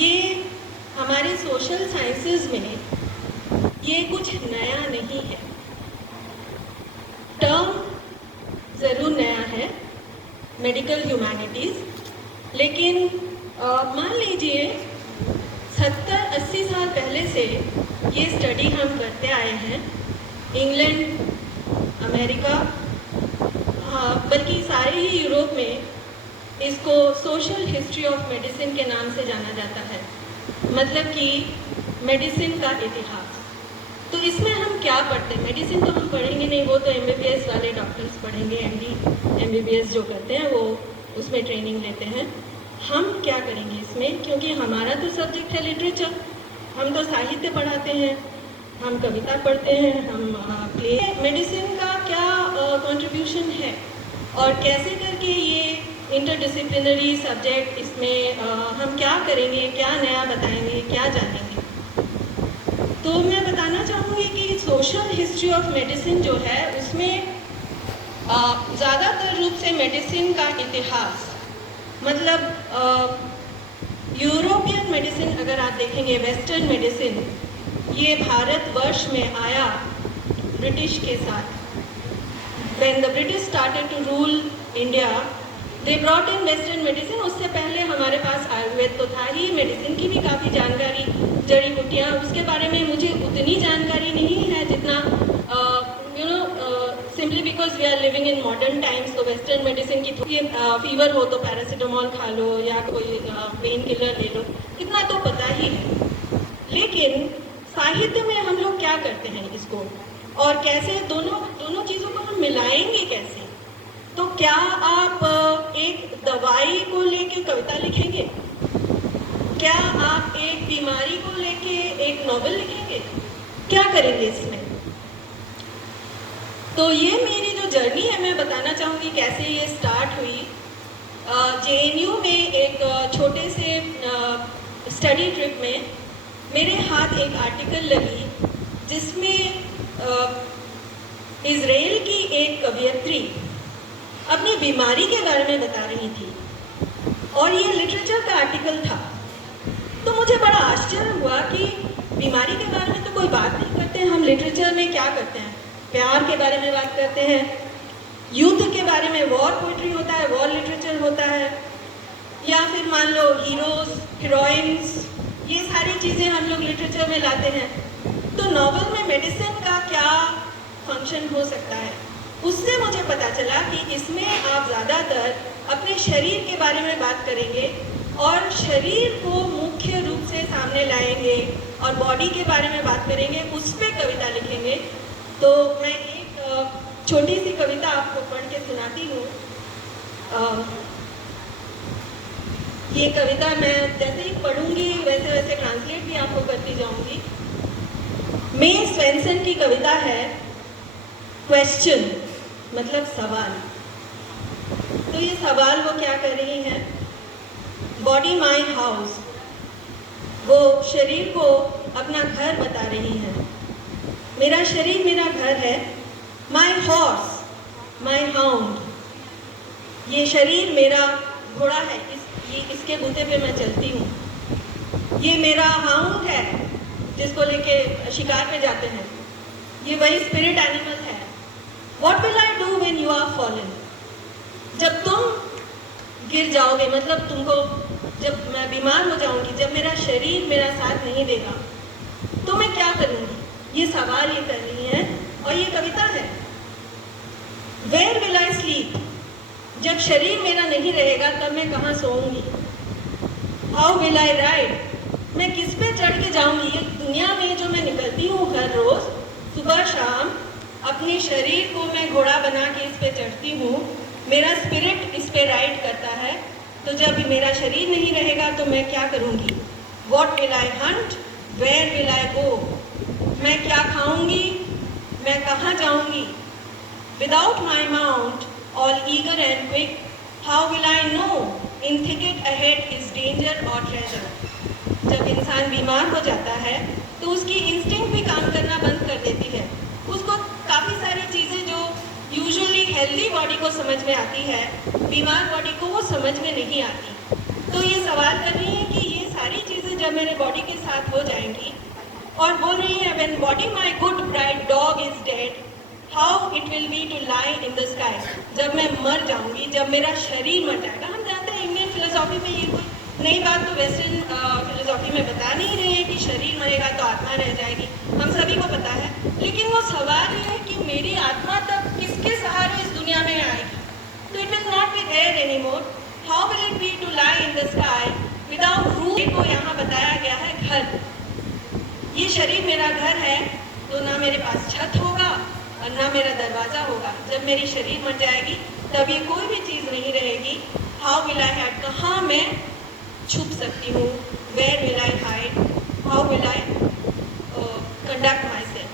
ये हमारे social sciences में ये कुछ नया नहीं है। टर्म ज़रूर नया है, मेडिकल ह्यूमैनिटीज़, लेकिन मान लीजिए 70-80 साल पहले से ये स्टडी हम करते आए हैं। इंग्लैंड, अमेरिका, बल्कि सारे ही यूरोप में इसको सोशल हिस्ट्री ऑफ मेडिसिन के नाम से जाना जाता है, मतलब कि मेडिसिन का इतिहास। तो इसमें हम क्या पढ़ते हैं? मेडिसिन तो हम पढ़ेंगे नहीं, वो तो MBBS वाले डॉक्टर्स पढ़ेंगे, MD MBBS जो करते हैं वो उसमें ट्रेनिंग लेते हैं। हम क्या करेंगे इसमें? क्योंकि हमारा तो सब्जेक्ट है लिटरेचर, हम तो साहित्य पढ़ाते हैं, हम कविता पढ़ते हैं, हम प्ले। मेडिसिन का क्या कंट्रीब्यूशन है और कैसे करके ये इंटरडिसिप्लिनरी सब्जेक्ट, इसमें हम क्या करेंगे, क्या नया बताएंगे, क्या जानेंगे? तो मैं बताना चाहूँगी कि सोशल हिस्ट्री ऑफ मेडिसिन जो है उसमें ज़्यादातर रूप से मेडिसिन का इतिहास, मतलब यूरोपियन मेडिसिन अगर आप देखेंगे, वेस्टर्न मेडिसिन, ये भारतवर्ष में आया ब्रिटिश के साथ। When the British started to rule India, they brought in Western medicine। उससे पहले हमारे पास आयुर्वेद तो था ही, मेडिसिन की भी काफ़ी जानकारी, जड़ी बूटियाँ, उसके बारे में मुझे उतनी जानकारी नहीं है जितना simply because we are living in modern times. तो वेस्टर्न मेडिसिन की फीवर हो तो पैरासीटामोल खा लो या कोई पेन किलर ले लो, इतना तो पता ही है। लेकिन साहित्य में हम लोग क्या करते हैं इसको, और कैसे दोनों चीज़ों को हम मिलाएंगे कैसे? तो क्या आप एक दवाई को लेके कविता लिखेंगे? क्या आप एक बीमारी को लेके एक नॉवेल लिखेंगे? क्या करेंगे इसमें? तो ये मेरी जो जर्नी है, मैं बताना चाहूँगी कैसे ये स्टार्ट हुई। JNU में एक छोटे से स्टडी ट्रिप में मेरे हाथ एक आर्टिकल लगी जिसमें इज़राइल की एक कवयित्री अपनी बीमारी के बारे में बता रही थी, और ये लिटरेचर का आर्टिकल था। तो मुझे बड़ा आश्चर्य हुआ कि बीमारी के बारे में तो कोई बात नहीं करते हैं, हम लिटरेचर में क्या करते हैं? प्यार के बारे में बात करते हैं, युद्ध के बारे में वॉर पोइट्री होता है, वॉर लिटरेचर होता है, या फिर मान लो हीरोज, हीरोइंस, ये सारी चीज़ें हम लोग लिटरेचर में लाते हैं। तो नॉवल में मेडिसिन का क्या फंक्शन हो सकता है? उससे मुझे पता चला कि इसमें आप ज़्यादातर अपने शरीर के बारे में बात करेंगे और शरीर को मुख्य रूप से सामने लाएंगे और बॉडी के बारे में बात करेंगे, उस पर कविता लिखेंगे। तो मैं एक छोटी सी कविता आपको पढ़ के सुनाती हूँ। ये कविता मैं जैसे ही पढ़ूंगी वैसे वैसे ट्रांसलेट भी आपको करती जाऊंगी। मे स्वेंसन की कविता है क्वेश्चन, मतलब सवाल। तो ये सवाल वो क्या कर रही हैं? बॉडी माई हाउस, वो शरीर को अपना घर बता रही हैं। मेरा शरीर मेरा घर है। माई हॉर्स, माई हाउंड, ये शरीर मेरा घोड़ा है, इसके बूते पे मैं चलती हूँ। ये मेरा हाउंड है जिसको लेके शिकार पे जाते हैं, ये वही स्पिरिट एनिमल है। What will I do when you are fallen? जब तुम गिर जाओगे, मतलब तुमको, जब मैं बीमार हो जाऊंगी, जब मेरा शरीर मेरा साथ नहीं देगा, तो मैं क्या करूंगी? ये सवाल ये कर रही है, और ये कविता है। Where will I sleep? जब शरीर मेरा नहीं रहेगा तब मैं कहाँ सोऊंगी? How will I ride? मैं किस पे चढ़ के जाऊंगी? ये दुनिया में जो मैं निकलती हूँ हर रोज सुबह शाम, अपने शरीर को मैं घोड़ा बना के इस पे चढ़ती हूँ, मेरा स्पिरिट इस पे राइड करता है। तो जब मेरा शरीर नहीं रहेगा तो मैं क्या करूँगी? What will I hunt? Where will I go? मैं क्या खाऊंगी? मैं कहाँ जाऊंगी? Without my mount, all eager and quick, how will I know in thicket ahead is danger or treasure? जब इंसान बीमार हो जाता है तो उसकी इंस्टिंक्ट भी काम करना बंद कर देती है। उसको काफ़ी सारी चीज़ें जो यूजुअली हेल्दी बॉडी को समझ में आती है, बीमार बॉडी को वो समझ में नहीं आती। तो ये सवाल कर रही है कि ये सारी चीज़ें जब मेरे बॉडी के साथ हो जाएंगी, और बोल रही है when body my good bright dog is dead how it will be to lie in the sky. जब मैं मर जाऊंगी, जब मेरा शरीर मर जाएगा। हम जानते हैं इंडियन फिलोसॉफी में ये कोई नई बात तो वेस्टर्न फिलोसॉफी में बता नहीं रहे हैं कि शरीर मरेगा तो आत्मा रह जाएगी, हम सभी को पता है। लेकिन वो सवाल ये है कि मेरी आत्मा तब किसके सहारे इस दुनिया में आएगी? तो it will not be there anymore. How will it be to lie in the sky without roof? को यहाँ बताया गया है घर। ये शरीर मेरा घर है, तो ना मेरे पास छत होगा और ना मेरा दरवाज़ा होगा। जब मेरी शरीर मर जाएगी तब ये कोई भी चीज़ नहीं रहेगी। How will I hide? कहाँ मैं छुप सकती हूँ? Where will I hide? How will I conduct myself?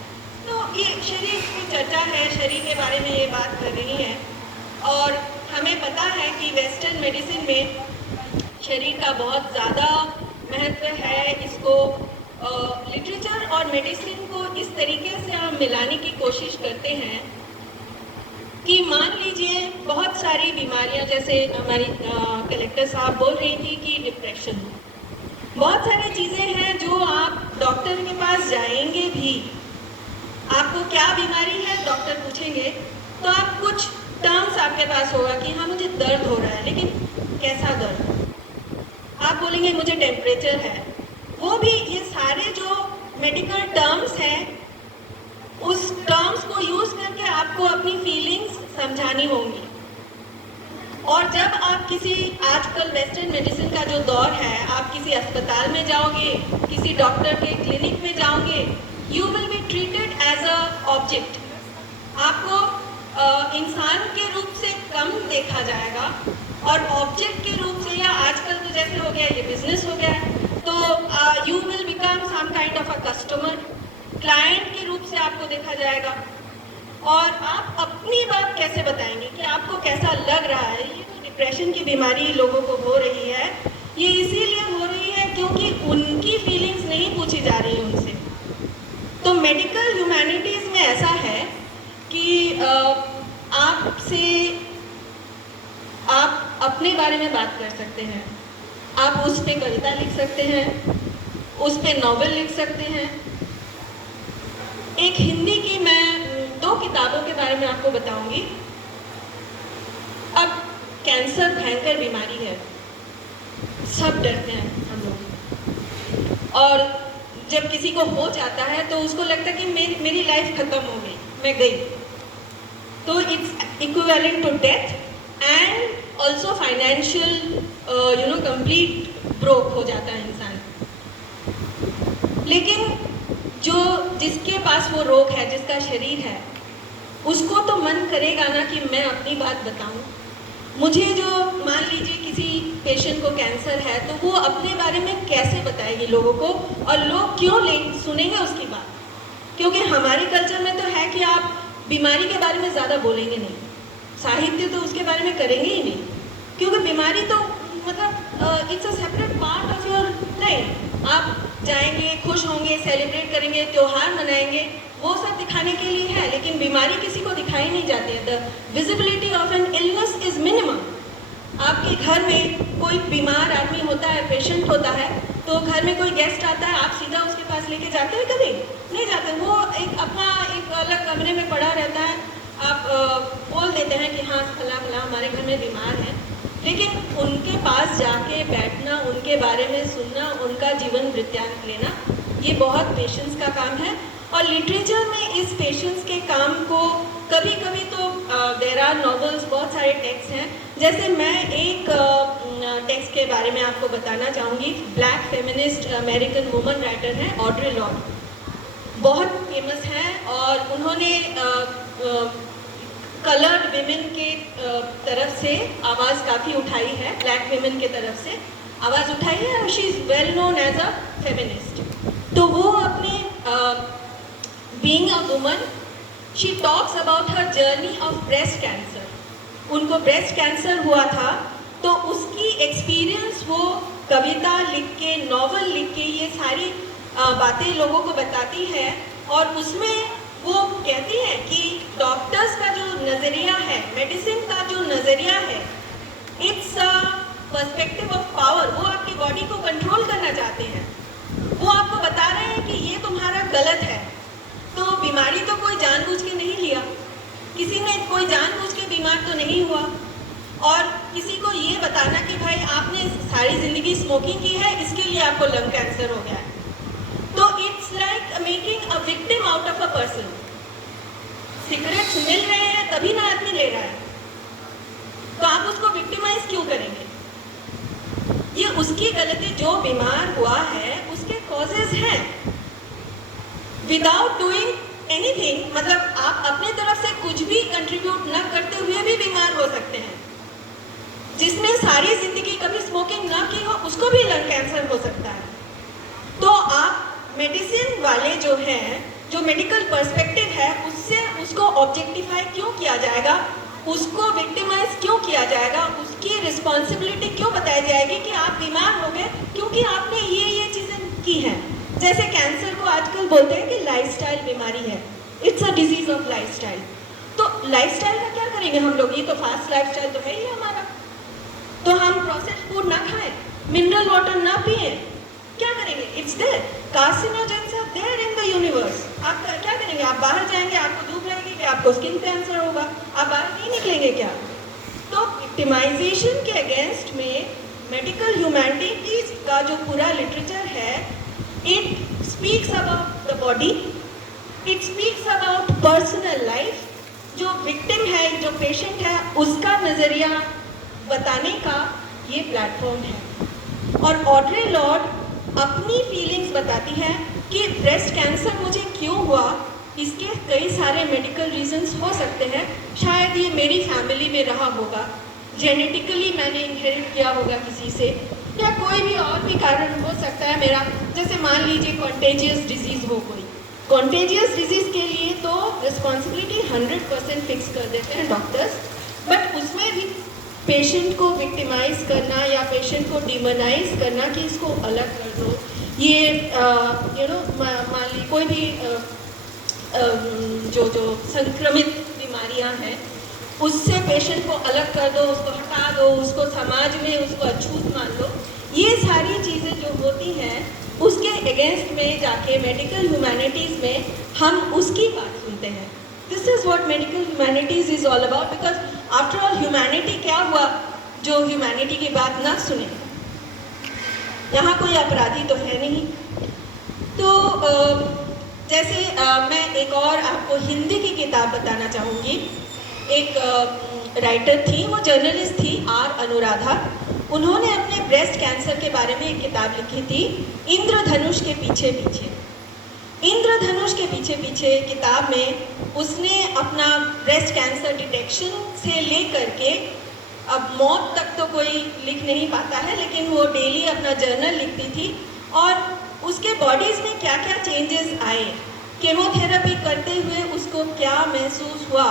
तो ये शरीर की चर्चा है, शरीर के बारे में ये बात कर रही है। और हमें पता है कि वेस्टर्न मेडिसिन में शरीर का बहुत ज़्यादा महत्व है। इसको लिटरेचर और मेडिसिन को इस तरीके से हम मिलाने की कोशिश करते हैं कि मान लीजिए बहुत सारी बीमारियां, जैसे हमारी कलेक्टर साहब बोल रही थी कि डिप्रेशन, बहुत सारी चीज़ें हैं जो आप डॉक्टर के पास जाएंगे भी, आपको क्या बीमारी है डॉक्टर पूछेंगे तो आप कुछ टर्म्स आपके पास होगा कि हाँ मुझे दर्द हो रहा है, लेकिन कैसा दर्द? आप बोलेंगे मुझे टेम्परेचर है। वो भी ये सारे जो मेडिकल टर्म्स हैं, उस टर्म्स को यूज करके आपको अपनी फीलिंग्स समझानी होंगी। और जब आप किसी, आजकल वेस्टर्न मेडिसिन का जो दौर है, आप किसी अस्पताल में जाओगे, किसी डॉक्टर के क्लिनिक में जाओगे, you will be treated as a object. आपको इंसान के रूप से कम देखा जाएगा और ऑब्जेक्ट के रूप से, या आजकल तो जैसे हो गया ये बिजनेस हो गया है, तो you will become some kind of a customer, client के रूप से आपको देखा जाएगा। और आप अपनी बात कैसे बताएंगे कि आपको कैसा लग रहा है? ये तो डिप्रेशन की बीमारी लोगों को हो रही है, ये इसीलिए हो रही है क्योंकि उनकी फीलिंग्स नहीं पूछी जा रही उनसे। तो मेडिकल ह्यूमैनिटीज़ में ऐसा है कि आपसे आप अपने बारे में बात कर सकते हैं, आप उस पे कविता लिख सकते हैं, उस पे नॉवेल लिख सकते हैं। एक हिंदी की मैं 2 किताबों के बारे में आपको बताऊंगी। अब कैंसर भयंकर बीमारी है, सब डरते हैं हम लोग, और जब किसी को हो जाता है तो उसको लगता है कि मेरी लाइफ खत्म हो गई, मैं गई। तो it's equivalent to death and also financial complete broke हो जाता है इंसान। लेकिन जिसके पास वो रोग है, जिसका शरीर है, उसको तो मन करेगा ना कि मैं अपनी बात बताऊं। मुझे जो मान लीजिए किसी पेशेंट को कैंसर है तो वो अपने बारे में कैसे बताएगी लोगों को, और लोग क्यों सुनेंगे उसकी बात? क्योंकि हमारे कल्चर में तो है कि आप बीमारी के बारे में ज़्यादा बोलेंगे नहीं, साहित्य तो उसके बारे में करेंगे ही नहीं, क्योंकि बीमारी तो मतलब it's a separate part of your life. आप जाएंगे, खुश होंगे, सेलिब्रेट करेंगे, त्यौहार मनाएंगे, वो सब दिखाने के लिए है, लेकिन बीमारी किसी को दिखाई नहीं जाती है। The visibility of an illness is minimum. आपके घर में कोई बीमार आदमी होता है, पेशेंट होता है, तो घर में कोई गेस्ट आता है, आप सीधा उसके पास लेके जाते हैं? कभी नहीं जाते। वो एक अपना एक अलग कमरे में पड़ा रहता है। आप बोल देते हैं कि हाँ फला फला हमारे घर में बीमार है, लेकिन उनके पास जाके बैठना, उनके बारे में सुनना, उनका जीवन वृत्तांत लेना, ये बहुत पेशेंस का काम है। और लिटरेचर में इस पेशेंस के काम को कभी कभी तो देयर आर नॉवेल्स, बहुत सारे टेक्स्ट हैं। जैसे मैं एक टेक्स्ट के बारे में आपको बताना चाहूँगी। Black feminist American woman writer हैं ऑड्रे लॉर्ड, बहुत फेमस हैं, और उन्होंने कलर्ड विमेन के तरफ से आवाज़ काफ़ी उठाई है, ब्लैक विमेन के तरफ से आवाज़ उठाई है, और she is well known as a feminist. तो वो अपने being a woman, she talks about her journey of breast cancer. उनको ब्रेस्ट कैंसर हुआ था, तो उसकी एक्सपीरियंस वो कविता लिख के, नॉवल लिख के ये सारी बातें लोगों को बताती है। और उसमें वो कहती है कि डॉक्टर्स का जो नज़रिया है, मेडिसिन का जो नज़रिया है, it's a perspective of power. वो आपकी बॉडी को कंट्रोल करना चाहते हैं, गलत है। तो बीमारी तो कोई जानबूझ के नहीं लिया, किसी ने कोई जानबूझ के बीमार तो नहीं हुआ। और किसी को ये बताना कि भाई आपने सारी ज़िंदगी स्मोकिंग की है, इसके लिए आपको लंग कैंसर हो गया है, तो it's like making a victim out of a person. Cigarettes मिल रहे हैं तभी ना आदमी ले रहा है, तो आप उसको विक्टिमाइज क्यों करेंगे? ये उसकी गलती, जो बीमार हुआ है उसके कॉजेज हैं। विदाउट डूइंग एनीथिंग, मतलब आप अपने तरफ से कुछ भी कंट्रीब्यूट न करते हुए भी बीमार हो सकते हैं। जिसने सारी जिंदगी कभी स्मोकिंग ना की हो उसको भी लंग कैंसर हो सकता है। तो आप मेडिसिन वाले जो हैं, जो मेडिकल पर्सपेक्टिव है, उससे उसको ऑब्जेक्टिफाई क्यों किया जाएगा, उसको विक्टिमाइज क्यों किया जाएगा, उसकी रिस्पॉन्सिबिलिटी क्यों बताई जाएगी कि आप बीमार हो गए क्योंकि आपने ये चीज़ें की हैं। जैसे कैंसर को आजकल बोलते हैं कि लाइफस्टाइल बीमारी है, it's a disease of lifestyle. तो लाइफस्टाइल का क्या करेंगे हम लोग? ये तो फास्ट लाइफस्टाइल तो है ही हमारा, तो हम प्रोसेस्ड फूड ना खाएं, मिनरल वाटर ना पिए, क्या करेंगे? It's there, carcinogens are there in the universe. आप क्या करेंगे? आप बाहर जाएंगे, आपको धूप लगेगी कि आपको स्किन कैंसर होगा, आप बाहर नहीं निकलेंगे क्या? तो विक्टिमाइजेशन के अगेंस्ट में मेडिकल ह्यूमैनिटीज का जो पूरा लिटरेचर है, it speaks about the body, it speaks about personal life. जो विक्टिम है, जो पेशेंट है, उसका नज़रिया बताने का ये प्लेटफॉर्म है। और ऑड्रे लॉर्ड अपनी फीलिंग्स बताती है कि ब्रेस्ट कैंसर मुझे क्यों हुआ, इसके कई सारे मेडिकल रीजंस हो सकते हैं। शायद ये मेरी फैमिली में रहा होगा, जेनेटिकली मैंने इनहेरिट किया होगा किसी से, या कोई भी और भी कारण हो सकता है मेरा। जैसे मान लीजिए कॉन्टेजियस डिजीज़ हो कोई, कॉन्टेजियस डिजीज़ के लिए तो रिस्पॉन्सिबिलिटी 100% फिक्स कर देते हैं डॉक्टर्स, बट उसमें भी पेशेंट को विक्टिमाइज करना या पेशेंट को डिमोनाइज करना कि इसको अलग कर दो, ये मान ली कोई भी जो संक्रमित बीमारियां हैं उससे पेशेंट को अलग कर दो, उसको हटा दो, उसको समाज में उसको अछूत मान लो, ये सारी चीज़ें जो होती हैं उसके अगेंस्ट में जाके मेडिकल ह्यूमैनिटीज़ में हम उसकी बात सुनते हैं। This is what medical humanities is all about, because after all humanity क्या हुआ जो ह्यूमैनिटी की बात ना सुने? यहाँ कोई अपराधी तो है नहीं। तो जैसे मैं एक और आपको हिंदी की किताब बताना चाहूँगी। एक राइटर थी, वो जर्नलिस्ट थी, आर अनुराधा। उन्होंने अपने ब्रेस्ट कैंसर के बारे में एक किताब लिखी थी, इंद्रधनुष के पीछे पीछे। इंद्रधनुष के पीछे पीछे किताब में उसने अपना ब्रेस्ट कैंसर डिटेक्शन से लेकर के अब मौत तक तो कोई लिख नहीं पाता है, लेकिन वो डेली अपना जर्नल लिखती थी और उसके बॉडीज़ में क्या क्या चेंजेस आए, केमोथेरेपी करते हुए उसको क्या महसूस हुआ।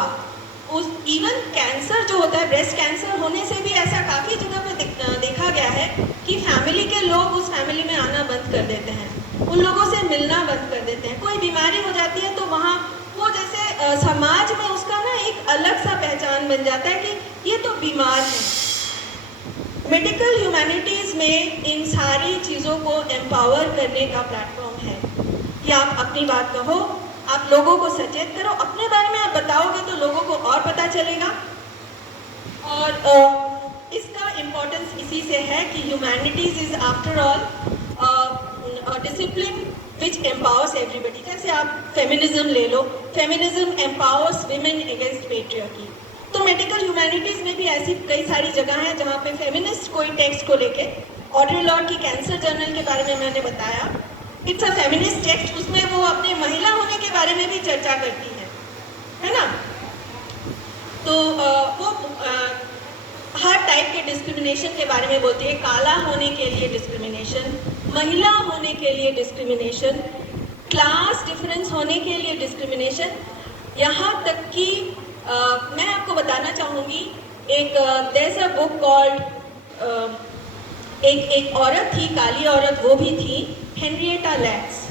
उस इवन कैंसर जो होता है, ब्रेस्ट कैंसर होने से भी ऐसा काफ़ी जगह पे देखा गया है कि फैमिली के लोग उस फैमिली में आना बंद कर देते हैं, उन लोगों से मिलना बंद कर देते हैं। कोई बीमारी हो जाती है तो वहाँ वो जैसे समाज में उसका ना एक अलग सा पहचान बन जाता है कि ये तो बीमार है। मेडिकल ह्यूमैनिटीज़ में इन सारी चीज़ों को एम्पावर करने का प्लेटफॉर्म है कि आप अपनी बात कहो, आप लोगों को सचेत करो, अपने बारे में आप बताओगे तो लोगों को और पता चलेगा। और इसका इम्पोर्टेंस इसी से है कि humanities is after all discipline which empowers everybody. जैसे आप फेमिनिज्म ले लो, feminism empowers women against patriarchy. तो मेडिकल ह्यूमैनिटीज़ में भी ऐसी कई सारी जगह हैं जहाँ पे फेमिनिस्ट कोई टेक्स्ट को लेके, ऑड्रे लॉर्ड की कैंसर जर्नल के बारे में मैंने बताया, इट्स अ फेमिनिस्ट टेक्स्ट, उसमें वो अपने महिला होने के बारे में भी चर्चा करती है ना। तो वो हर टाइप के डिस्क्रिमिनेशन के बारे में बोलती है, काला होने के लिए डिस्क्रिमिनेशन, महिला होने के लिए डिस्क्रिमिनेशन, क्लास डिफरेंस होने के लिए डिस्क्रिमिनेशन, यहाँ तक कि मैं आपको बताना चाहूँगी एक there is a book called, एक औरत थी, काली औरत वो भी थी, हेनरिएटा लैक्स।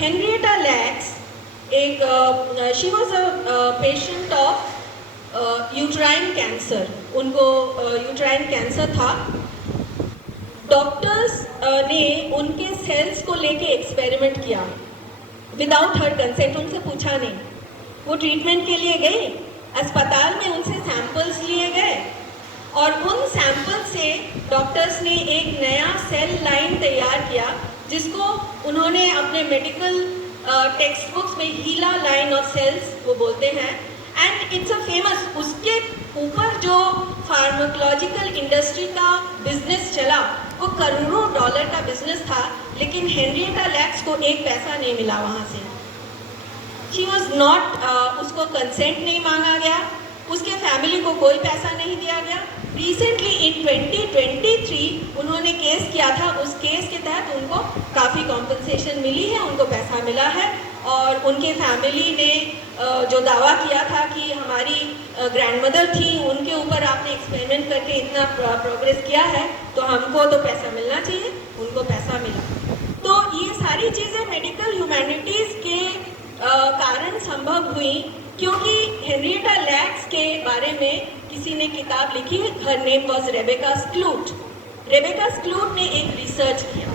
हेनरिएटा लैक्स एक she was a patient of uterine cancer, उनको यूट्राइन कैंसर था। डॉक्टर्स ने उनके सेल्स को लेके एक्सपेरिमेंट किया विदाउट हर कंसेंट, उनसे पूछा नहीं। वो ट्रीटमेंट के लिए गए, अस्पताल में उनसे सैंपल्स लिए गए और उन सैंपल से डॉक्टर्स ने एक नया सेल लाइन तैयार किया जिसको उन्होंने अपने मेडिकल टेक्स्ट बुक्स में हीला लाइन ऑफ सेल्स वो बोलते हैं। एंड इट्स अ फेमस, उसके ऊपर जो फार्माकोलॉजिकल इंडस्ट्री का बिजनेस चला वो करोड़ों डॉलर का बिजनेस था, लेकिन हेनरिएटा लैक्स को एक पैसा नहीं मिला वहाँ से। शी वॉज नॉट, उसको कंसेंट नहीं मांगा गया, उसके फैमिली को कोई पैसा नहीं दिया गया। रिसेंटली इन 2023 उन्होंने केस किया था, उस केस के तहत उनको काफ़ी कॉम्पनसेशन मिली है, उनको पैसा मिला है। और उनके फैमिली ने जो दावा किया था कि हमारी ग्रैंडमदर थी, उनके ऊपर आपने एक्सपेरिमेंट करके इतना प्रोग्रेस किया है तो हमको तो पैसा मिलना चाहिए, उनको पैसा मिला। तो ये सारी चीज़ें मेडिकल ह्यूमैनिटीज़ के कारण संभव हुई क्योंकि हेनरिएटा लैक्स के बारे में किसी ने किताब लिखी, her name was Rebecca Skloot. Rebecca Skloot ने एक रिसर्च किया।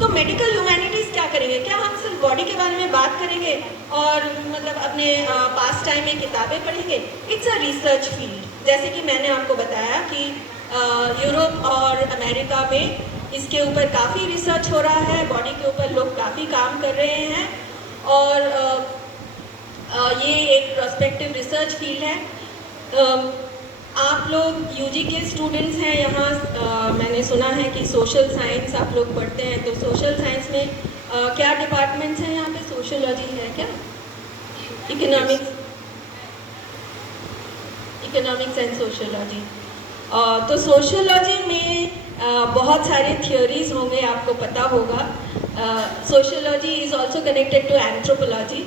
तो मेडिकल ह्यूमैनिटीज़ क्या करेंगे? क्या हम सिर्फ बॉडी के बारे में बात करेंगे और मतलब अपने पास टाइम में किताबें पढ़ेंगे? It's a research field. जैसे कि मैंने आपको बताया कि यूरोप और अमेरिका में इसके ऊपर काफ़ी रिसर्च हो रहा है, बॉडी के ऊपर लोग काफ़ी काम कर रहे हैं और ये एक प्रोस्पेक्टिव रिसर्च फील्ड है। आप लोग यूजी के स्टूडेंट्स हैं यहाँ, मैंने सुना है कि सोशल साइंस आप लोग पढ़ते हैं, तो सोशल साइंस में क्या डिपार्टमेंट्स हैं यहाँ पे? सोशियोलॉजी है क्या? Economics and sociology. तो सोशियोलॉजी में बहुत सारे थियोरीज होंगे, आपको पता होगा। Sociology is also connected to anthropology.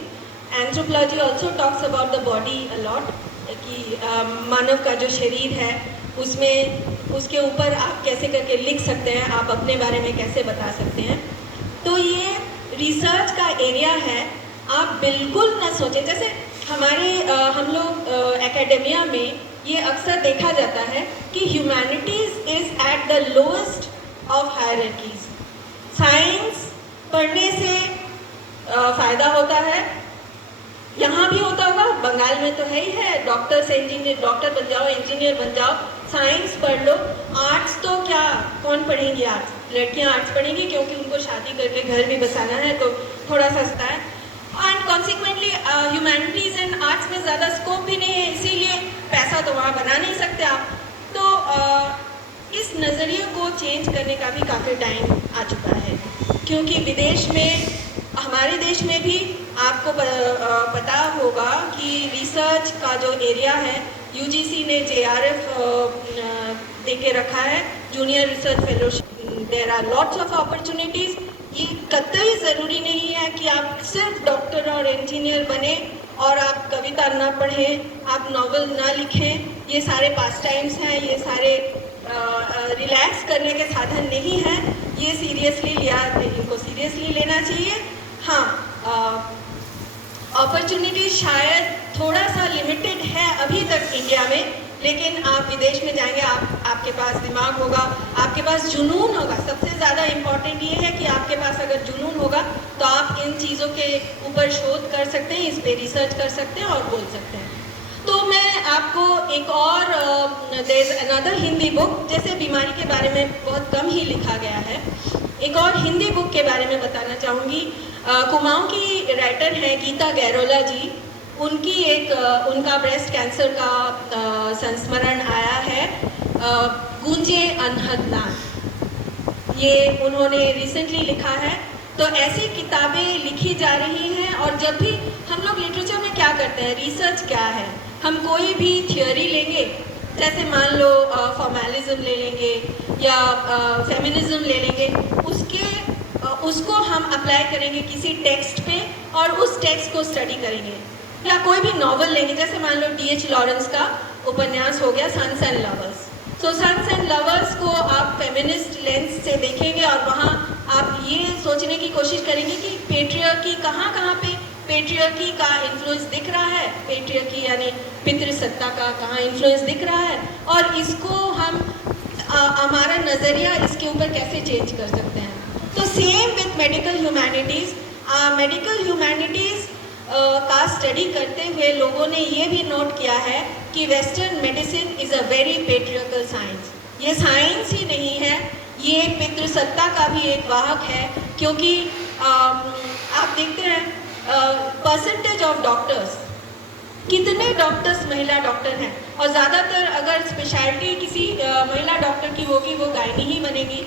Anthropology also talks about the body a lot, कि मानव का जो शरीर है उसमें उसके ऊपर आप कैसे करके लिख सकते हैं, आप अपने बारे में कैसे बता सकते हैं। तो ये रिसर्च का एरिया है। आप बिल्कुल ना सोचें, जैसे हमारे हम लोग एकेडेमिया में ये अक्सर देखा जाता है कि humanities is at the lowest of hierarchies. Science पढ़ने से फ़ायदा होता है, यहाँ भी होता होगा, बंगाल में तो है ही है, डॉक्टर से इंजीनियर, डॉक्टर बन जाओ, इंजीनियर बन जाओ, साइंस पढ़ लो। आर्ट्स तो क्या, कौन पढ़ेंगी आर्ट्स? लड़कियाँ आर्ट्स पढ़ेंगी क्योंकि उनको शादी करके घर भी बसाना है तो थोड़ा सस्ता है। And consequently humanities and arts में ज़्यादा स्कोप भी नहीं है, इसीलिए पैसा तो वहाँ बना नहीं सकते आप। तो इस नज़रिए को चेंज करने का भी काफ़ी टाइम आ चुका है, क्योंकि विदेश में, हमारे देश में भी आपको पता होगा कि रिसर्च का जो एरिया है, यूजीसी ने जेआरएफ दे के रखा है, junior research fellowship. There are lots of opportunities. ये कतई ज़रूरी नहीं है कि आप सिर्फ डॉक्टर और इंजीनियर बने और आप कविता ना पढ़ें, आप नॉवल ना लिखें। ये सारे पास टाइम्स हैं, ये सारे रिलैक्स करने के साधन नहीं हैं। ये सीरियसली लिया, इनको सीरियसली लेना चाहिए। हाँ, अपॉर्चुनिटी शायद थोड़ा सा लिमिटेड है अभी तक इंडिया में, लेकिन आप विदेश में जाएंगे, आपके पास दिमाग होगा, आपके पास जुनून होगा। सबसे ज़्यादा इम्पॉर्टेंट ये है कि आपके पास अगर जुनून होगा तो आप इन चीज़ों के ऊपर शोध कर सकते हैं, इस पर रिसर्च कर सकते हैं और बोल सकते हैं। तो मैं आपको एक और there is another Hindi book, जैसे बीमारी के बारे में बहुत कम ही लिखा गया है, एक और हिंदी बुक के बारे में बताना चाहूँगी। कुमाऊँ की राइटर हैं गीता गैरोला जी, उनकी उनका ब्रेस्ट कैंसर का संस्मरण आया है, गूंजे अनहद नाद। ये उन्होंने रिसेंटली लिखा है। तो ऐसी किताबें लिखी जा रही हैं, और जब भी हम लोग लिटरेचर में क्या करते हैं, रिसर्च क्या है, हम कोई भी थियोरी लेंगे, जैसे मान लो फॉर्मेलिज्म ले लेंगे या फेमिनिज्म ले लेंगे, उसको हम अप्लाई करेंगे किसी टेक्स्ट पे और उस टेक्स्ट को स्टडी करेंगे। या कोई भी नॉवल लेंगे, जैसे मान लो डी.एच. लॉरेंस का उपन्यास हो गया Sons and Lovers. So Sons and Lovers को आप फेमिनिस्ट लेंस से देखेंगे और वहाँ आप ये सोचने की कोशिश करेंगे कि पेट्रियार्की कहाँ पे पेट्रियार्की का इन्फ्लुएंस दिख रहा है, पेट्रियार्की यानी पितृसत्ता का कहाँ इन्फ्लुएंस दिख रहा है, और इसको हम हमारा नज़रिया इसके ऊपर कैसे चेंज कर सकते हैं। तो same with medical humanities, medical humanities का स्टडी करते हुए लोगों ने ये भी नोट किया है कि western medicine is a very patriarchal science. ये साइंस ही नहीं है, ये पितृसत्ता का भी एक वाहक है, क्योंकि आप देखते हैं परसेंटेज ऑफ डॉक्टर्स, कितने डॉक्टर्स महिला डॉक्टर हैं, और ज़्यादातर अगर स्पेशलिटी किसी महिला डॉक्टर की होगी वो गायनी ही बनेगी।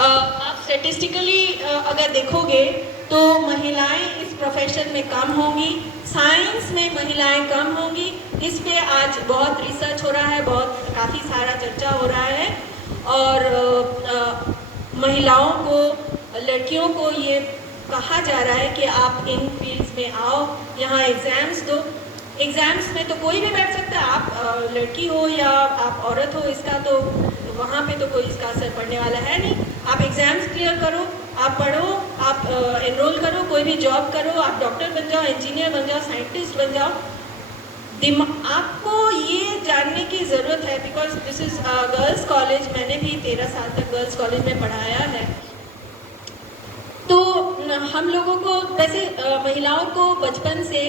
आप स्टेटिस्टिकली अगर देखोगे तो महिलाएं इस प्रोफेशन में कम होंगी, साइंस में महिलाएं कम होंगी। इस पे आज बहुत रिसर्च हो रहा है, बहुत काफ़ी सारा चर्चा हो रहा है, और महिलाओं को, लड़कियों को ये कहा जा रहा है कि आप इन फील्ड्स में आओ, यहाँ एग्ज़ाम्स दो। एग्ज़ाम्स में तो कोई भी बैठ सकता है, आप लड़की हो या आप औरत हो, इसका तो वहाँ पे तो कोई इसका असर पड़ने वाला है नहीं। आप एग्ज़ाम्स क्लियर करो, आप पढ़ो, आप एनरोल करो, कोई भी जॉब करो, आप डॉक्टर बन जाओ, इंजीनियर बन जाओ, साइंटिस्ट बन जाओ। आपको ये जानने की ज़रूरत है, because this is girls college, मैंने भी 13 साल तक गर्ल्स कॉलेज में पढ़ाया है। तो हम लोगों को वैसे महिलाओं को बचपन से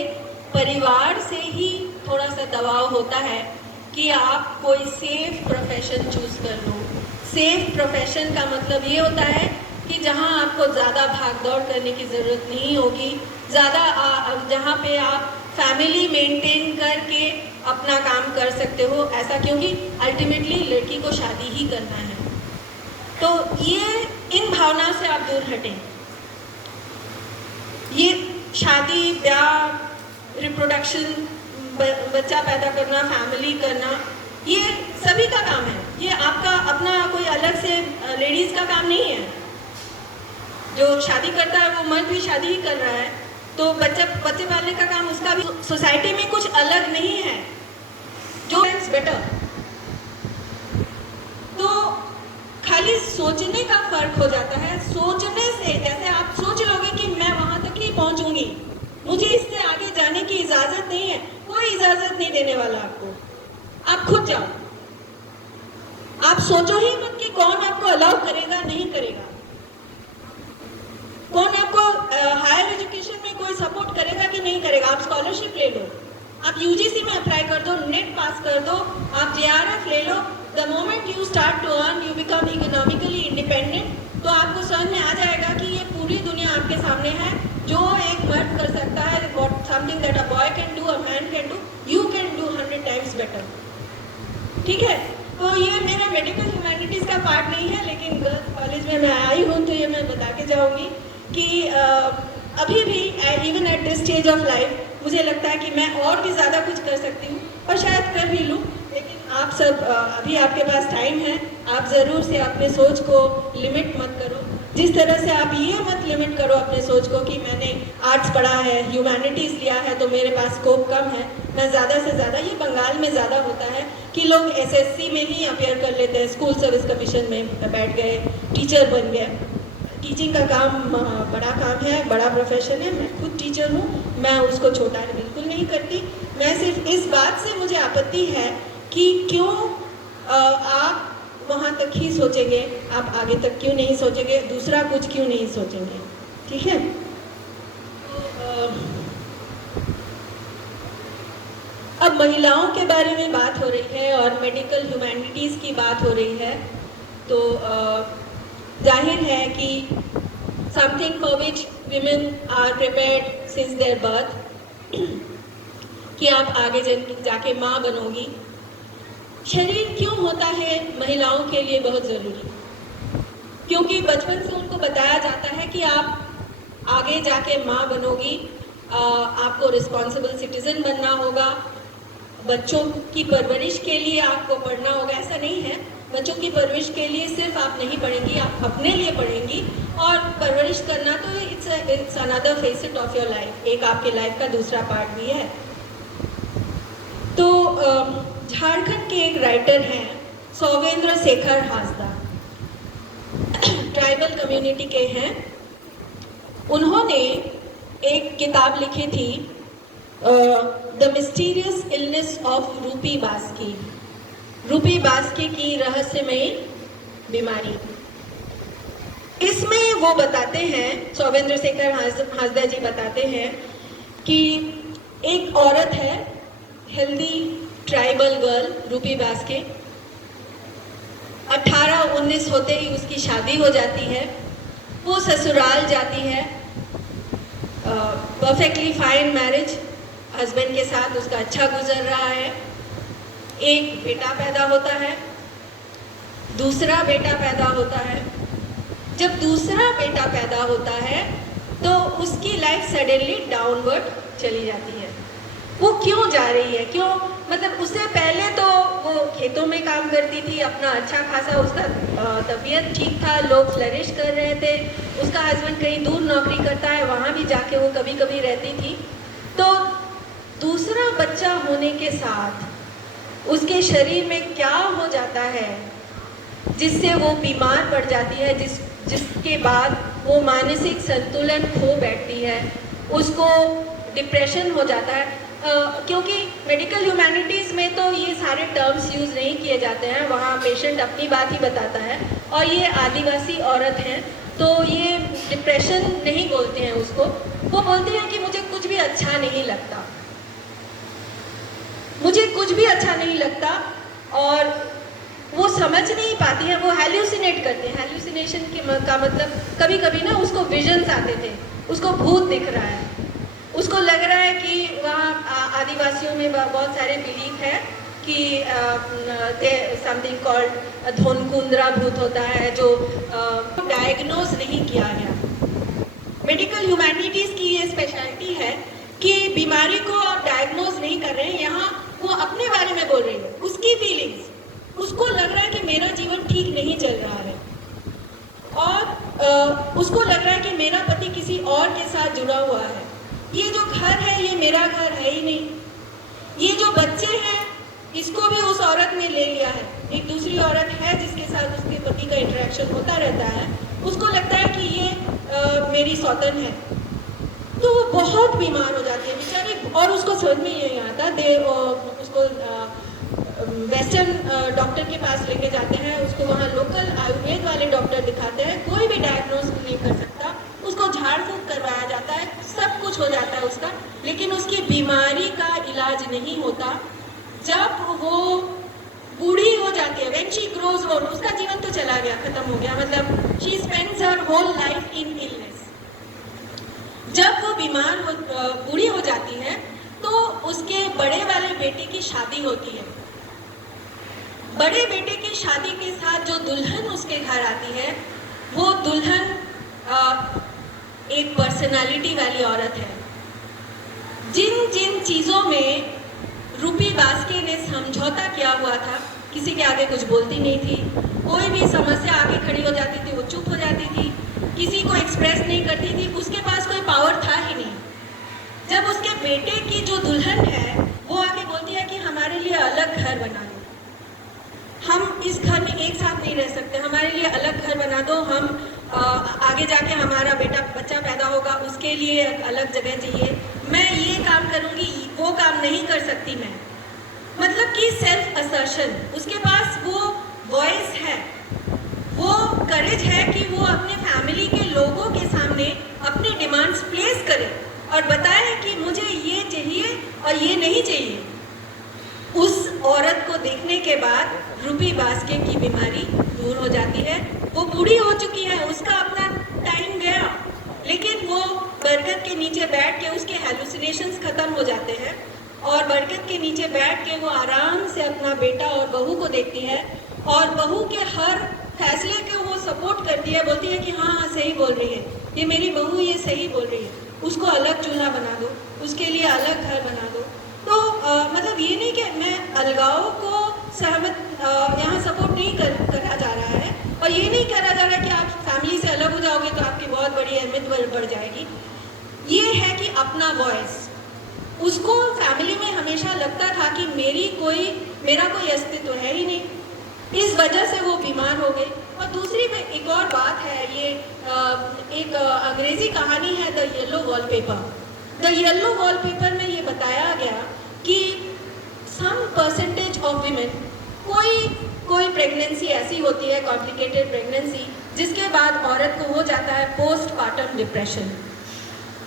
परिवार से ही थोड़ा सा दबाव होता है कि आप कोई सेफ प्रोफेशन चूज़ कर लो। सेफ प्रोफेशन का मतलब ये होता है कि जहाँ आपको ज़्यादा भाग दौड़ करने की ज़रूरत नहीं होगी, ज़्यादा जहाँ पे आप फैमिली मेंटेन करके अपना काम कर सकते हो, ऐसा, क्योंकि अल्टीमेटली लड़की को शादी ही करना है। तो ये इन भावनाओं से आप दूर हटें। ये शादी, ब्याह, रिप्रोडक्शन, बच्चा पैदा करना, फैमिली करना, ये सभी का काम है। ये आपका अपना कोई अलग से लेडीज़ का काम नहीं है। जो शादी करता है वो मर्द भी शादी ही कर रहा है, तो बच्चे पालने का काम उसका भी। सोसाइटी में कुछ अलग नहीं है, जो इट्स बेटर। तो खाली सोचने का फर्क हो जाता है। सोचने से, जैसे आप सोच लोगे कि मैं वहाँ तक ही पहुँचूंगी, मुझे इससे आगे जाने की इजाज़त नहीं है, कोई इजाज़त नहीं देने वाला आपको। आप खुद जाओ, आप सोचो ही मत कि कौन आपको अलाउ करेगा, नहीं करेगा, कौन आपको हायर एजुकेशन में कोई सपोर्ट करेगा कि नहीं करेगा। आप स्कॉलरशिप ले लो, आप यूजीसी में अप्लाई कर दो, नेट पास कर दो, आप जेआरएफ ले लो। The moment you start to earn, you become economically independent, तो आपको समझ में आ जाएगा कि ये पूरी दुनिया आपके सामने है। जो एक मर्द कर सकता है, something that a boy can do, a man can do, you can do 100 times better. ठीक है, तो ये मेरा मेडिकल ह्यूमैनिटीज़ का पार्ट नहीं है, लेकिन गर्ल्स कॉलेज में मैं आई हूँ तो ये मैं बता के जाऊँगी कि अभी भी even at this stage of life मुझे लगता है कि मैं और भी ज़्यादा कुछ कर सकती हूँ, और शायद कर भी लूँ। लेकिन आप सब अभी आपके पास टाइम है, आप ज़रूर से अपने सोच को लिमिट मत करो। जिस तरह से आप ये मत लिमिट करो अपने सोच को कि मैंने आर्ट्स पढ़ा है, ह्यूमैनिटीज़ लिया है, तो मेरे पास स्कोप कम है। मैं ज़्यादा से ज़्यादा, ये बंगाल में ज़्यादा होता है कि लोग एसएससी में ही अपेयर कर लेते हैं, स्कूल सर्विस कमीशन में बैठ गए, टीचर बन गए। टीचिंग का काम बड़ा काम है, बड़ा प्रोफेशन है। मैं खुद टीचर हूँ, मैं उसको छोटा बिल्कुल नहीं करती। मैं सिर्फ इस बात से मुझे आपत्ति है कि क्यों आप वहाँ तक ही सोचेंगे, आप आगे तक क्यों नहीं सोचेंगे, दूसरा कुछ क्यों नहीं सोचेंगे। ठीक है, तो अब महिलाओं के बारे में बात हो रही है और मेडिकल ह्यूमैनिटीज़ की बात हो रही है, तो जाहिर है कि something for which women are prepared since their birth, कि आप आगे जाके माँ बनोगी। शरीर क्यों होता है महिलाओं के लिए बहुत ज़रूरी, क्योंकि बचपन से उनको बताया जाता है कि आप आगे जाके माँ बनोगी, आपको रिस्पॉन्सिबल सिटीज़न बनना होगा, बच्चों की परवरिश के लिए आपको पढ़ना होगा। ऐसा नहीं है, बच्चों की परवरिश के लिए सिर्फ आप नहीं पढ़ेंगी, आप अपने लिए पढ़ेंगी, और परवरिश करना तो it's another facet of your life, एक आपके लाइफ का दूसरा पार्ट भी है। तो झारखंड के एक राइटर हैं सौवेंद्र शेखर हासदा, ट्राइबल कम्युनिटी के हैं। उन्होंने एक किताब लिखी थी द मिस्टीरियस इलनेस ऑफ रूपी बास्की। रूपी बास्के की रहस्यमयी बीमारी। इसमें वो बताते हैं, सौवेंद्र शेखर हांसदा जी बताते हैं कि एक औरत है, हेल्दी ट्राइबल गर्ल रूपी बास्के, 18-19 होते ही उसकी शादी हो जाती है। वो ससुराल जाती है, परफेक्टली फाइन मैरिज, हस्बैंड के साथ उसका अच्छा गुजर रहा है। एक बेटा पैदा होता है, दूसरा बेटा पैदा होता है। जब दूसरा बेटा पैदा होता है तो उसकी लाइफ सडनली डाउनवर्ड चली जाती है। वो क्यों जा रही है, क्यों? मतलब उससे पहले तो वो खेतों में काम करती थी, अपना अच्छा खासा उसका तबीयत ठीक था, लोग फ्लरिश कर रहे थे। उसका हस्बैंड कहीं दूर नौकरी करता है, वहाँ भी जाके वो कभी कभी रहती थी। तो दूसरा बच्चा होने के साथ उसके शरीर में क्या हो जाता है जिससे वो बीमार पड़ जाती है, जिसके बाद वो मानसिक संतुलन खो बैठती है, उसको डिप्रेशन हो जाता है। क्योंकि मेडिकल ह्यूमैनिटीज़ में तो ये सारे टर्म्स यूज़ नहीं किए जाते हैं, वहाँ पेशेंट अपनी बात ही बताता है। और ये आदिवासी औरत हैं तो ये डिप्रेशन नहीं बोलते हैं उसको, वो बोलते हैं कि मुझे कुछ भी अच्छा नहीं लगता, मुझे कुछ भी अच्छा नहीं लगता। और वो समझ नहीं पाती है, वो हेल्यूसिनेट करते हैं। हेल्यूसिनेशन का मतलब कभी कभी ना उसको विजन्स आते थे, उसको भूत दिख रहा है, उसको लग रहा है कि वहाँ आदिवासियों में बहुत सारे बिलीफ है कि समथिंग कॉल्ड धोनकुंद्रा भूत होता है जो डायग्नोज नहीं किया गया। मेडिकल ह्यूमैनिटीज़ की ये स्पेशलिटी है कि बीमारी को आप डायग्नोज नहीं कर रहे हैं, यहाँ वो अपने बारे में बोल रही है, उसकी फीलिंग्स, उसको लग रहा है कि मेरा जीवन ठीक नहीं चल रहा है और उसको लग रहा है कि मेरा पति किसी और के साथ जुड़ा हुआ है, ये जो घर है ये मेरा घर है ही नहीं, ये जो बच्चे हैं इसको भी उस औरत ने ले लिया है। एक दूसरी औरत है जिसके साथ उसके पति का इंटरेक्शन होता रहता है, उसको लगता है कि ये मेरी सौतन है, तो वो बहुत बीमार हो जाती है बेचारी। और उसको समझ में नहीं आता, उसको वेस्टर्न डॉक्टर के पास लेके जाते हैं, उसको वहाँ लोकल आयुर्वेद वाले डॉक्टर दिखाते हैं, कोई भी डायग्नोज नहीं कर सकता, उसको झाड़ फूंक करवाया जाता है, सब कुछ हो जाता है उसका, लेकिन उसकी बीमारी का इलाज नहीं होता। जब वो बूढ़ी हो जाती है, व्हेन शी ग्रोज ओल्ड, उसका जीवन तो चला गया, खत्म हो गया, मतलब she spends her whole life in illness. जब वो बीमार हो, बूढ़ी हो जाती है तो उसके बड़े वाले बेटे की शादी होती है। बड़े बेटे की शादी के साथ जो दुल्हन उसके घर आती है, वो दुल्हन एक पर्सनालिटी वाली औरत है। जिन जिन चीज़ों में रूपी बास्के ने समझौता किया हुआ था, किसी के आगे कुछ बोलती नहीं थी, कोई भी समस्या आगे खड़ी हो जाती थी वो चुप हो जाती थी, किसी को एक्सप्रेस नहीं करती थी, उसके पास कोई पावर था ही नहीं। जब उसके बेटे की जो दुल्हन है वो आके बोलती है कि हमारे लिए अलग घर बना दो, हम इस घर में एक साथ नहीं रह सकते, हमारे लिए अलग घर बना दो, हम आगे जाके हमारा बच्चा पैदा होगा, उसके लिए अलग जगह चाहिए, मैं ये काम करूँगी, वो काम नहीं कर सकती मैं। मतलब कि सेल्फ असर्शन, उसके पास वो वॉइस है, वो करेज है कि वो अपने फैमिली के लोगों के सामने अपनी डिमांड्स प्लेस करे और बताए कि मुझे ये चाहिए और ये नहीं चाहिए। उस औरत को देखने के बाद रूपी बास्के की बीमारी दूर हो जाती है। वो बूढ़ी हो चुकी है, उसका अपना टाइम गया, लेकिन वो बरगद के नीचे बैठ के उसके हेलुसिनेशंस खत्म हो जाते हैं और बरगद के नीचे बैठ के वो आराम से अपना बेटा और बहू को देखती है और बहू के हर फैसले को वो सपोर्ट करती है, बोलती है कि हाँ हाँ सही बोल रही है, ये मेरी बहू ये सही बोल रही है, उसको अलग चूल्हा बना दो, उसके लिए अलग घर बना दो। तो मतलब ये नहीं कि मैं अलगाव को सहमत यहाँ सपोर्ट नहीं करा जा रहा है और ये नहीं करा जा रहा है कि आप फैमिली से अलग हो जाओगे तो आपकी बहुत बड़ी अहमियत बढ़ जाएगी। ये है कि अपना वॉइस, उसको फैमिली में हमेशा लगता था कि मेरा कोई अस्तित्व है ही नहीं, इस वजह से वो बीमार हो गई। और दूसरी एक और बात है, ये एक अंग्रेजी कहानी है the yellow wallpaper. The yellow wallpaper में ये बताया गया कि सम परसेंटेज ऑफ विमेन कोई प्रेगनेंसी ऐसी होती है, कॉम्प्लिकेटेड प्रेगनेंसी, जिसके बाद औरत को हो जाता है पोस्टपार्टम डिप्रेशन।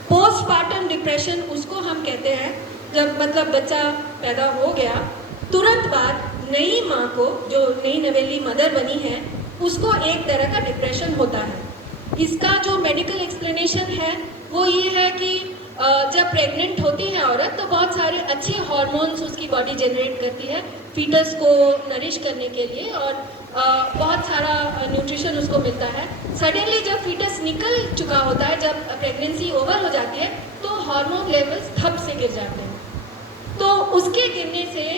पोस्टपार्टम डिप्रेशन उसको हम कहते हैं जब मतलब बच्चा पैदा हो गया तुरंत बाद नई माँ को, जो नई नवेली मदर बनी है, उसको एक तरह का डिप्रेशन होता है। इसका जो मेडिकल एक्सप्लेनेशन है वो ये है कि जब प्रेग्नेंट होती है औरत तो बहुत सारे अच्छे हार्मोन्स उसकी बॉडी जनरेट करती है फीटस को नरिश करने के लिए, और बहुत सारा न्यूट्रिशन उसको मिलता है। सडनली जब फीटस निकल चुका होता है, जब प्रेगनेंसी ओवर हो जाती है, तो हार्मोन लेवल्स धप से गिर जाते हैं। तो उसके गिरने से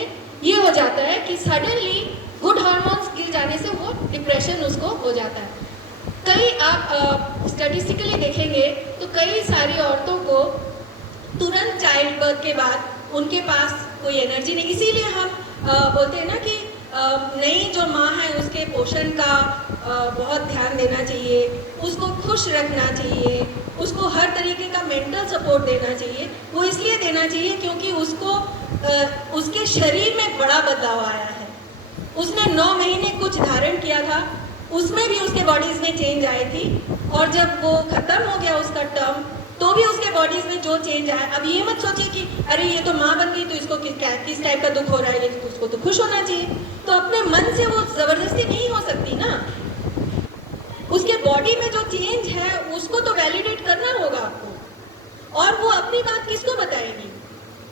ये हो जाता है कि सडनली गुड हार्मोन्स गिर जाने से वो डिप्रेशन उसको हो जाता है। कई आप स्टैटिस्टिकली देखेंगे तो कई सारी औरतों को तुरंत चाइल्ड बर्थ के बाद उनके पास कोई एनर्जी नहीं, इसीलिए हम बोलते हैं ना कि नई जो माँ है उसके पोषण का बहुत ध्यान देना चाहिए, उसको खुश रखना चाहिए, उसको हर तरीके का मेंटल सपोर्ट देना चाहिए। वो इसलिए देना चाहिए क्योंकि उसको उसके शरीर में बड़ा बदलाव आया है। उसने 9 महीने कुछ धारण किया था, उसमें भी उसके बॉडीज़ में चेंज आई थी, और जब वो ख़त्म हो गया उसका टर्म तो भी उसके बॉडीज़ में जो चेंज आया। अब ये मत सोचिए कि अरे ये तो माँ बन गई तो इसको किस टाइप का दुख हो रहा है, ये उसको तो खुश होना चाहिए। तो अपने मन से वो ज़बरदस्ती नहीं हो सकती ना, उसके बॉडी में जो चेंज है उसको तो वैलिडेट करना होगा आपको। और वो अपनी बात किसको बताएगी?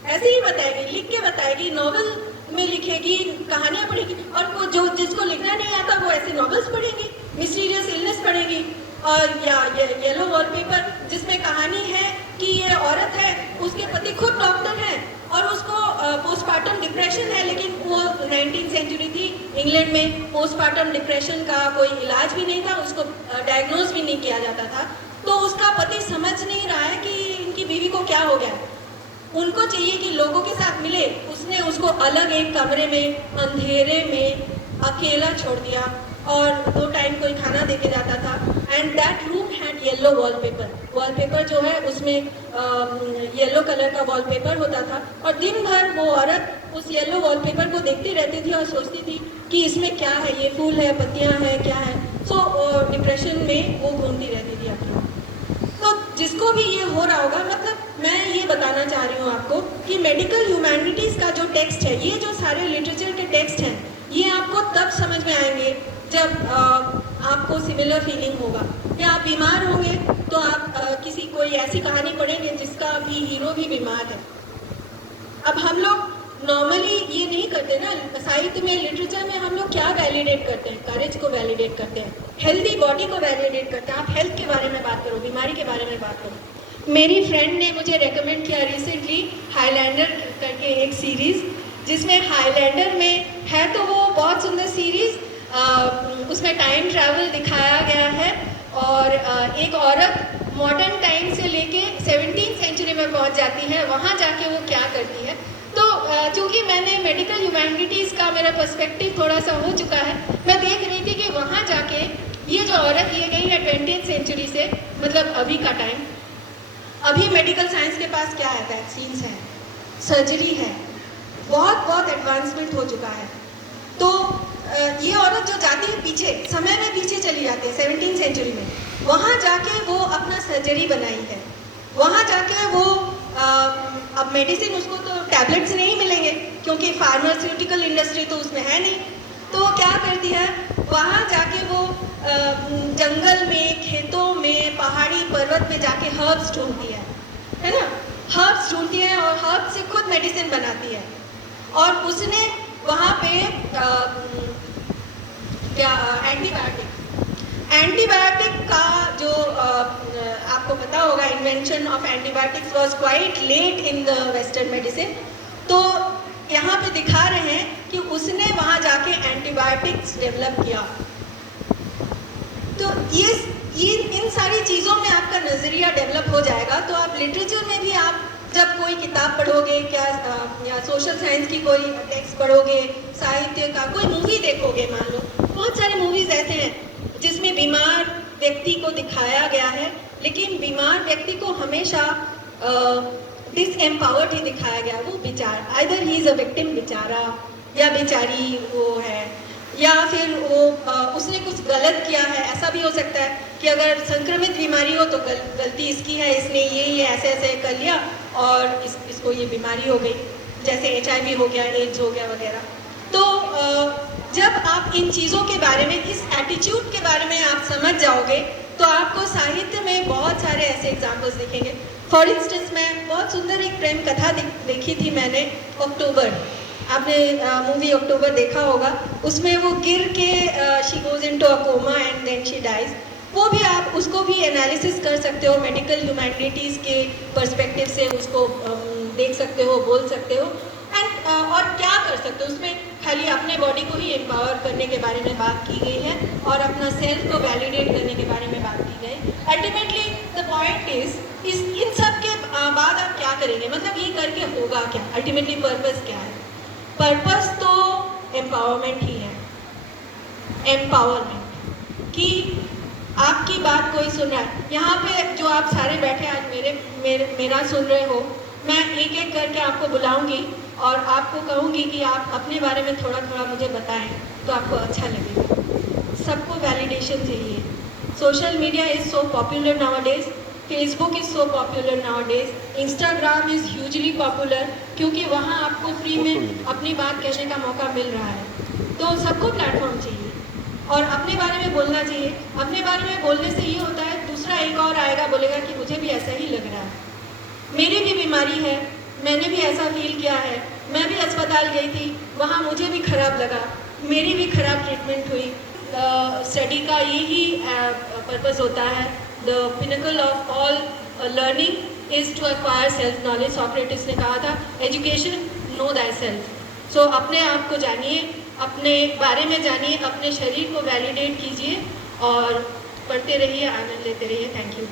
ऐसे ही बताएगी, लिख के बताएगी, नॉवल में लिखेगी, कहानियाँ पढ़ेगी, और वो जो जिसको लिखना नहीं आता वो ऐसे नॉवेल्स पढ़ेगी, मिस्टीरियस इलनेस पढ़ेगी, और या येलो वॉलपेपर जिसमें कहानी है कि ये औरत है, उसके पति खुद डॉक्टर हैं और उसको पोस्टपार्टम डिप्रेशन है, लेकिन वो 19th सेंचुरी थी, इंग्लैंड में पोस्टपार्टम डिप्रेशन का कोई इलाज भी नहीं था, उसको डायग्नोज भी नहीं किया जाता था। तो उसका पति समझ नहीं रहा है कि इनकी बीवी को क्या हो गया, उनको चाहिए कि लोगों के साथ मिले। उसने उसको अलग एक कमरे में अंधेरे में अकेला छोड़ दिया, और 2 टाइम कोई खाना देके जाता था। And that room had yellow wallpaper, wallpaper जो है उसमें येलो कलर का वॉलपेपर होता था, और दिन भर वो औरत उस येलो वॉलपेपर को देखती रहती थी और सोचती थी कि इसमें क्या है, ये फूल है, पत्तियां हैं, क्या है। सो डिप्रेशन में वो घूमती रहती थी अपनी। तो जिसको भी ये हो रहा होगा, मतलब मैं ये बताना चाह रही हूँ आपको कि मेडिकल ह्यूमैनिटीज़ का जो टेक्स्ट है, ये जो सारे लिटरेचर के टेक्स्ट हैं, ये आपको तब समझ में आएंगे जब आपको सिमिलर फीलिंग होगा, या आप बीमार होंगे तो आप किसी कोई ऐसी कहानी पढ़ेंगे जिसका भी हीरो भी बीमार है। अब हम लोग नॉर्मली ये नहीं करते ना, साहित्य में, लिटरेचर में हम लोग क्या वैलिडेट करते हैं? करेज को वैलिडेट करते हैं, हेल्दी बॉडी को वैलिडेट करते हैं। आप हेल्थ के बारे में बात करो, बीमारी के बारे में बात करो। मेरी फ्रेंड ने मुझे रेकमेंड किया रिसेंटली हाईलैंडर करके एक सीरीज़, जिसमें हाईलैंडर में है तो वो बहुत सुंदर सीरीज़, उसमें टाइम ट्रैवल दिखाया गया है, और एक औरत मॉडर्न टाइम से लेके 17th सेंचुरी में पहुंच जाती है, वहाँ जाके वो क्या करती है। तो चूँकि मैंने मेडिकल ह्यूमैनिटीज़ का मेरा पर्सपेक्टिव थोड़ा सा हो चुका है, मैं देख रही थी कि वहाँ जाके ये जो औरत ये गई है 20th सेंचुरी से, मतलब अभी का टाइम, अभी मेडिकल साइंस के पास क्या है? वैक्सीन्स है, सर्जरी है, बहुत एडवांसमेंट हो चुका है। तो ये औरत जो जाती है पीछे, समय में पीछे चली जाती है 17th सेंचुरी में, वहाँ जाके वो अपना सर्जरी बनाई है। वहाँ जाके वो अब मेडिसिन उसको तो टैबलेट्स नहीं मिलेंगे क्योंकि फार्मास्यूटिकल इंडस्ट्री तो उसमें है नहीं, तो क्या करती है, वहाँ जाके वो जंगल में, खेतों में, पहाड़ी पर्वत में जाके हर्ब्स ढूंढती है ना, हर्ब्स ढूंढती है और हर्ब्स से खुद मेडिसिन बनाती है। और उसने वहाँ पे क्या एंटीबायोटिक का जो आपको पता होगा, invention of antibiotics was quite late in the western medicine. तो यहाँ पे दिखा रहे हैं कि उसने वहाँ जाके एंटीबायोटिक्स डेवलप किया। तो ये इन सारी चीज़ों में आपका नज़रिया डेवलप हो जाएगा। तो आप लिटरेचर में भी आप जब कोई किताब पढ़ोगे, क्या या सोशल साइंस की कोई टेक्स्ट पढ़ोगे, साहित्य का कोई मूवी देखोगे, मान लो बहुत सारे मूवीज़ ऐसे हैं जिसमें बीमार व्यक्ति को दिखाया गया है, लेकिन बीमार व्यक्ति को हमेशा डिसएम्पावर्ड ही दिखाया गया। वो बेचारा, either he is a victim बेचारा, या बेचारी वो है, या फिर वो उसने कुछ गलत किया है। ऐसा भी हो सकता है कि अगर संक्रमित बीमारी हो तो गलती इसकी है, इसने ये ऐसे ऐसे कर लिया और इसको ये बीमारी हो गई, जैसे HIV हो गया, एड्स हो गया वगैरह। तो जब आप इन चीज़ों के बारे में, इस एटीट्यूड के बारे में आप समझ जाओगे तो आपको साहित्य में बहुत सारे ऐसे एग्जाम्पल्स दिखेंगे। फॉर इंस्टेंस मैं बहुत सुंदर एक प्रेम कथा देखी थी मैंने, अक्टूबर। आपने मूवी अक्टूबर देखा होगा। उसमें वो गिर के she goes into a coma and then she dies. वो भी आप उसको भी एनालिसिस कर सकते हो, मेडिकल ह्यूमैनिटीज़ के पर्सपेक्टिव से उसको देख सकते हो, बोल सकते हो। एंड और क्या कर सकते हो उसमें, खाली अपने बॉडी को ही एम्पावर करने के बारे में बात की गई है और अपना सेल्फ को वैलिडेट करने के बारे में बात की गई। Ultimately the point is in सब के बाद आप क्या करेंगे, मतलब ये करके होगा क्या, अल्टीमेटली पर्पस क्या है। पर्पस तो एम्पावरमेंट ही है। एम्पावरमेंट कि आपकी बात कोई सुन रहा है। यहाँ पे जो आप सारे बैठे आज मेरा सुन रहे हो, मैं एक एक करके आपको बुलाऊंगी और आपको कहूँगी कि आप अपने बारे में थोड़ा थोड़ा मुझे बताएं तो आपको अच्छा लगेगा। सबको वैलिडेशन चाहिए। Social media is so popular nowadays, Facebook is so popular nowadays, Instagram is hugely popular, क्योंकि वहाँ आपको फ्री में अपनी बात कहने का मौका मिल रहा है। तो सबको प्लेटफॉर्म चाहिए और अपने बारे में बोलना चाहिए। अपने बारे में बोलने से ये होता है, दूसरा एक और आएगा बोलेगा कि मुझे भी ऐसा ही लग रहा है, मेरी भी बीमारी है, मैंने भी ऐसा फील किया है, मैं भी अस्पताल गई थी, वहाँ मुझे भी ख़राब लगा, मेरी भी ख़राब ट्रीटमेंट हुई। स्टडी का यही पर्पस होता है। The pinnacle of all learning is to acquire self knowledge. Socrates ने कहा था, education know thyself. So अपने आप को जानिए, अपने बारे में जानिए, अपने शरीर को वैलिडेट कीजिए और पढ़ते रहिए, आनंद लेते रहिए। Thank you.